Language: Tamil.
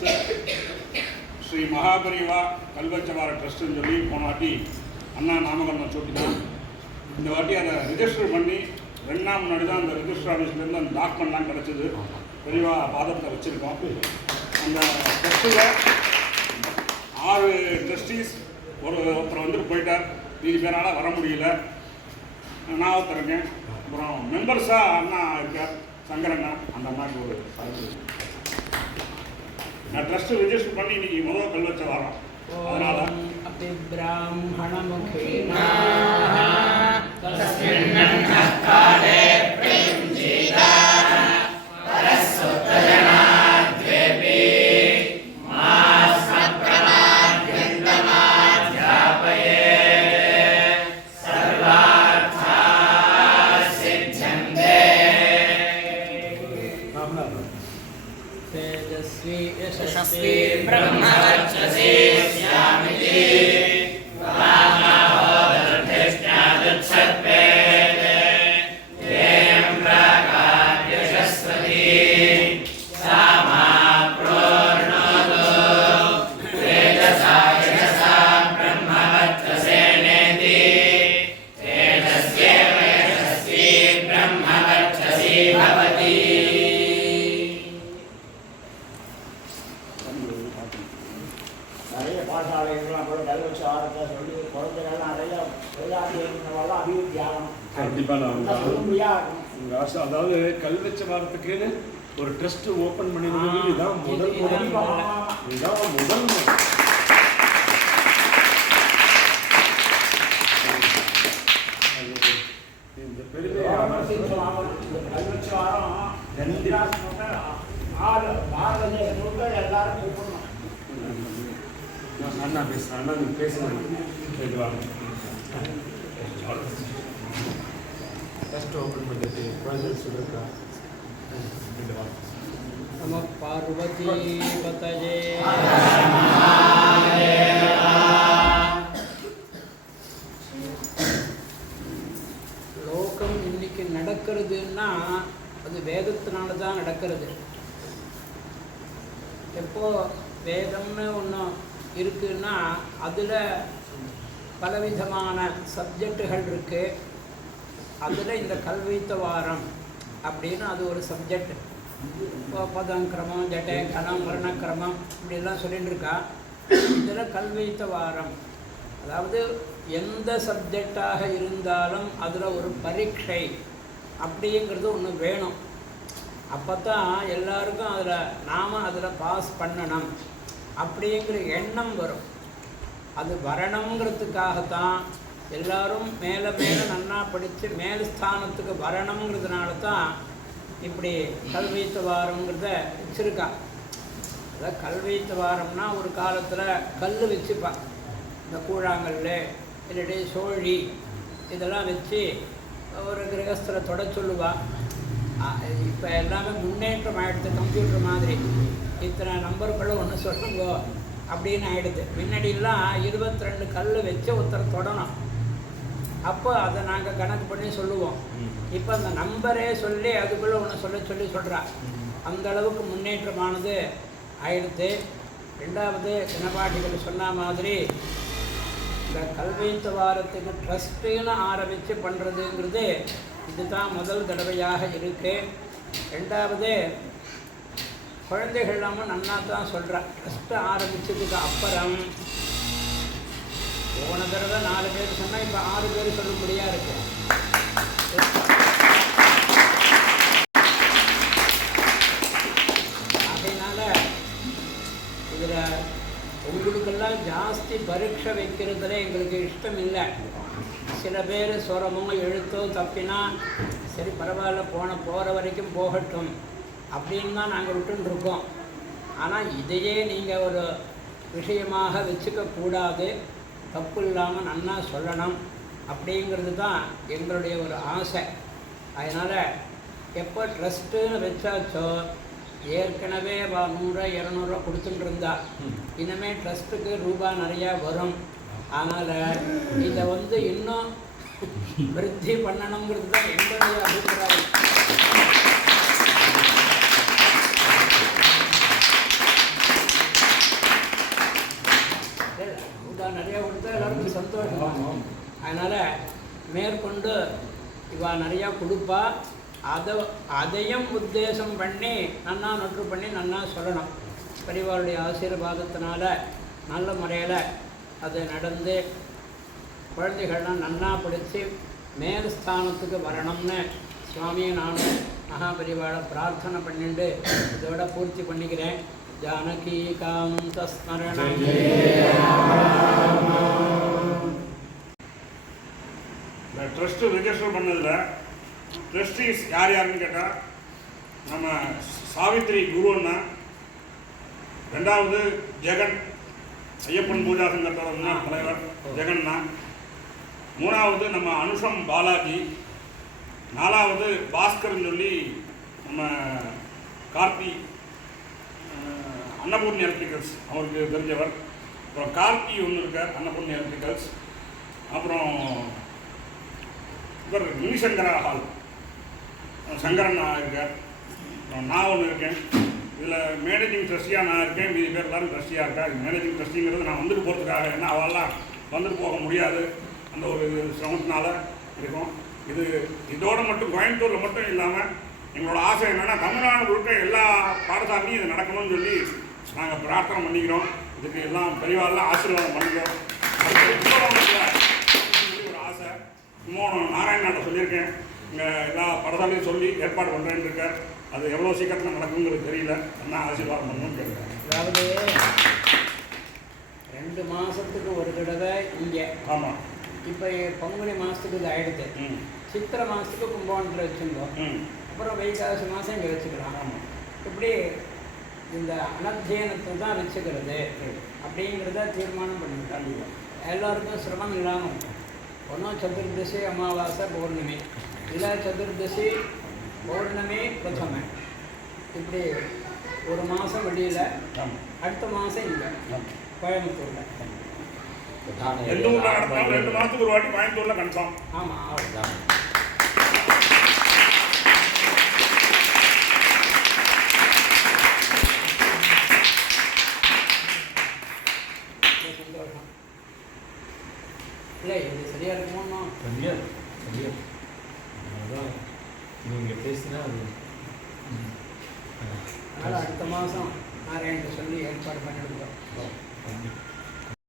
ட்ரஸ்ட்டு ஸ்ரீ மகாபரிவா கல்வச்சவார ட்ரஸ்ட்டுன்னு சொல்லி போன வாட்டி அண்ணா நாமகரணம் சொல்லிட்டான். இந்த வாட்டி அதை ரிஜிஸ்டர் பண்ணி 2 நாள் முன்னாடி தான் அந்த ரிஜிஸ்டர் ஆஃபீஸ்லேருந்து அந்த டாக்குமெண்ட்லாம் கிடச்சிது. பெரியவா பாதத்தை வச்சுருக்கோம். அந்த ட்ரஸ்ட்டில் 6 ட்ரஸ்டீஸ் ஒருத்தர் வந்துட்டு போயிட்டார். மீதி பேரால் வர முடியல. நான் ஒருத்தருங்க. அப்புறம் மெம்பர்ஸாக அண்ணா இருக்கார், சங்கரண்ணா. அந்த அண்ணாக்கு ஒரு நான் ட்ரஸ்ட்டு ரிஜிஸ்டர் பண்ணி இன்னைக்கு முதல் கல்வச்ச வாரம். அதனால यशस्वी ब्रह्मवर्चसे स्यामिति वामाहोदर्धिष्ठादुच्छत्वेदे येयं प्रागाद्यशस्वती सा मा प्रोर्णोतु तेजसा यशसा ब्रह्मवर्चसेनेति तेजस्येव यशस्वी ब्रह्मवर्चसी भवति. நிறைய பாடசாலைகள்லாம் கூட கல்வச்சு ஆரத்தை சொல்லி குழந்தைகள்லாம் நிறைய விளையாட்டுலாம் அபிவிருத்தி ஆகணும். கண்டிப்பாக சொல்லும்படியாக இருக்கும். உங்கள் ஆசை. அதாவது கல்வச்ச வாரத்துக்குன்னு ஒரு ட்ரஸ்ட் ஓப்பன் பண்ணிருந்தது இதுதான் முதல் இந்த பெருமை கல்வச்சு வாரம் 6 பாரத தேசத்தில் எல்லாரும் கூப்பிடணும். அண்ணா பேசுகிறேன். அண்ணா நீங்கள் பேசுகிறேன். ஃபஸ்ட்டு ஓப்பன் பண்ணிட்டு குழந்தை சொல்லிருக்கா. நம பார்வதி பதயே. லோகம் இன்னைக்கு நடக்கிறதுன்னா அது வேதத்தினால தான் நடக்கிறது. எப்போ வேதம்னு ஒன்று இருக்குன்னா அதில் பலவிதமான சப்ஜெக்டுகள் இருக்குது. அதில் இந்த கல்வீத்த வாரம் அப்படின்னு அது ஒரு சப்ஜெக்ட். இப்போ பதங்கிரமம், ஜட்டை கணம், வர்ணக்கிரமம் இப்படிலாம் சொல்லிட்டு இருக்கா. இதில் கல்வீத்த வாரம் அதாவது எந்த சப்ஜெக்டாக இருந்தாலும் அதில் ஒரு பரீட்சை அப்படிங்கிறது ஒன்று வேணும். அப்போ தான் எல்லாருக்கும் அதில் பாஸ் பண்ணணும் அப்படிங்கிற எண்ணம் வரும். அது வரணுங்கிறதுக்காகத்தான் எல்லாரும் மேலே மேலே நன்னா படித்து மேல் ஸ்தானத்துக்கு வரணுங்கிறதுனால தான் இப்படி கல்வீத்த வாரங்கிறத வச்சுருக்கா. அதாவது கல்வீத்த வாரம்னா ஒரு காலத்தில் கல் வச்சுப்பா. இந்த கூழாங்கல் இல்லாட்டி சோழி இதெல்லாம் வச்சு ஒரு கிரகஸ்தரை தொட சொல்லுவாள். இப்போ எல்லாமே முன்னேற்றம் ஆகிடுது. கம்ப்யூட்டர் மாதிரி இத்தனை நம்பருக்குள்ள ஒன்று சொல்லுங்க அப்படின்னு ஆகிடுது. முன்னாடிலாம் 22 கல் வச்சு ஒருத்தர் தொடணும். அப்போ அதை நாங்கள் கணக்கு பண்ணி சொல்லுவோம். இப்போ அந்த நம்பரே சொல்லி அதுக்குள்ளே ஒன்று சொல்கிறா. அந்த அளவுக்கு முன்னேற்றமானது ஆயிடுத்து. 2வது தினபாட்டிகள் சொன்ன மாதிரி இந்த கல்வீத்த வாரத்துக்கு ட்ரஸ்ட்டுன்னு ஆரம்பித்து பண்ணுறதுங்கிறது இதுதான் முதல் தடவையாக இருக்குது. 2வது குழந்தைகள் இல்லாமல் நன்னா தான் சொல்கிறா. ட்ரஸ்ட்டு ஆரம்பித்ததுக்கு அப்புறம் போன தடவை 4 பேர் சொன்னால் இப்போ 6 பேர் சொல்லும்படியாக இருக்கு. அதனால் இதில் உங்களுக்கெல்லாம் ஜாஸ்தி பரீட்சை வைக்கிறதுல எங்களுக்கு இஷ்டம் இல்லை. சில பேர் சுரமோ எழுத்தோ தப்பினா சரி பரவாயில்ல போகிற வரைக்கும் போகட்டும் அப்படின்னு தான் நாங்கள் விட்டுருக்கோம். ஆனால் இதையே நீங்கள் ஒரு விஷயமாக வச்சுக்கக்கூடாது. தப்பு இல்லாமல் நன்னா சொல்லணும் அப்படிங்கிறது தான் எங்களுடைய ஒரு ஆசை. அதனால் எப்போ ட்ரஸ்ட்டுன்னு வச்சாச்சோ ஏற்கனவே 100 200 கொடுத்துட்டு இருந்தா. இனிமேல் ட்ரஸ்ட்டுக்கு ரூபா நிறையா வரும். அதனால் இதை இன்னும் விருத்தி பண்ணணுங்கிறது தான் எங்களுடைய அபிப்பிராயம். நிறைய கொடுத்தா எல்லாருக்கும் சந்தோஷம் தான். அதனால் மேற்கொண்டு இவா நிறையா கொடுப்பா. அதையும் உத்தேசம் பண்ணி நன்னா நொற்று பண்ணி நன்னா சொல்லணும். பெரியவாளுடைய ஆசீர்வாதத்தினால நல்ல முறையில் அது நடந்து குழந்தைகள்லாம் நன்னா படித்து மேல் ஸ்தானத்துக்கு வரணும்னு சுவாமியை நானும் மகாபரிவாளை பிரார்த்தனை பண்ணிட்டு இதோட பூர்த்தி பண்ணிக்கிறேன். ஜானகி காந்த ஸ்மரணம். இந்த ட்ரஸ்ட்டு ரெஜிஸ்டர் பண்ணதில் ட்ரஸ்டீஸ் யார் யாருன்னு கேட்டால் நம்ம சாவித்ரி குருன்னா, ரெண்டாவது ஜெகன் ஐயப்பன் பூஜா சங்கத்தோட தலைவர் ஜெகன்னா, மூணாவது நம்ம அனுஷம் பாலாஜி, நாலாவது பாஸ்கர்னு சொல்லி நம்ம கார்த்தி அன்னபூர்ணி எலக்ட்ரிக்கல்ஸ் அவருக்கு தெரிஞ்சவர். அப்புறம் கார்த்தி ஒன்று இருக்கார் அன்னபூர்ணி எலக்ட்ரிக்கல்ஸ். அப்புறம் இவர் மினிசங்கரா ஹால் சங்கரன் இருக்கார். அப்புறம் நான் ஒன்று இருக்கேன். இதில் மேனேஜிங் ட்ரஸ்டியாக நான் இருக்கேன். மீதி பேர் எல்லாரும் ட்ரஸ்டியாக இருக்கா. மேனேஜிங் ட்ரஸ்டிங்கிறது நான் வந்துட்டு போகிறதுக்காக, ஏன்னா அவெல்லாம் வந்துட்டு போக முடியாது, அந்த ஒரு சிரமத்தினால இருக்கும். இதோடு மட்டும் கோயம்புத்தூரில் மட்டும் இல்லாமல் எங்களோட ஆசை என்னென்னா தமிழ்நாடு முழுக்க எல்லா பாடசாலையும் இது நடக்கணும்னு சொல்லி நாங்கள் பிரார்த்தனை பண்ணிக்கிறோம். இதுக்கு எல்லாம் பெரியவாள்லாம் ஆசீர்வாதம் பண்ணிக்கிறோம். ஒரு ஆசை கும்பகோணம் நாராயணாட்ட சொல்லியிருக்கேன். இங்கே எல்லா பாடசாலையும் சொல்லி ஏற்பாடு பண்ணுறேன்னு இருக்கார். அது எவ்வளோ சீக்கிரத்தில் நடக்குங்கிறது தெரியல. என்ன ஆசீர்வாதம் பண்ணணும்னு கேட்குறேன். அதாவது 2 மாதத்துக்கு ஒரு தடவை இங்கே. ஆமாம். இப்போ பங்குனி மாதத்துக்கு இது ஆகிடுது. சித்திரை மாதத்துக்கு கும்பகோணத்தில் வச்சுருந்தோம். அப்புறம் வைகாசி மாதம் இங்கே வச்சுக்கலாம். ஆமாம். இப்படி இந்த அனத்தியனத்தை தான் வச்சுக்கிறது அப்படிங்கிறத தீர்மானம் பண்ணிவிட்டாங்க. எல்லாருக்கும் சிரமம் இல்லாமல் இருக்கும். ஒன்றும் சதுர்தசி அமாவாசை பௌர்ணமி, இல்லை சதுர்தசி பௌர்ணமி பிரதம, இப்படி ஒரு மாதம் வெளியில், அடுத்த மாதம் இங்கே கோயம்புத்தூரில். எந்த ஊரில் நடத்தினாலும் 2 மாதத்துக்கு ஒரு வாட்டி கோயம்புத்தூரில் கன்ஃபார்ம். ஆமாம், அவ்வளோதான். சந்தோஷம் இல்லை, இது சரியாக இருக்குமோ? சரியாது சரியாது. அதான் நீங்கள் பேசினா அது அதனால் அடுத்த மாதம் நாராயணன் சொல்லி ஏற்பாடு பண்ணிவிடுவோம்.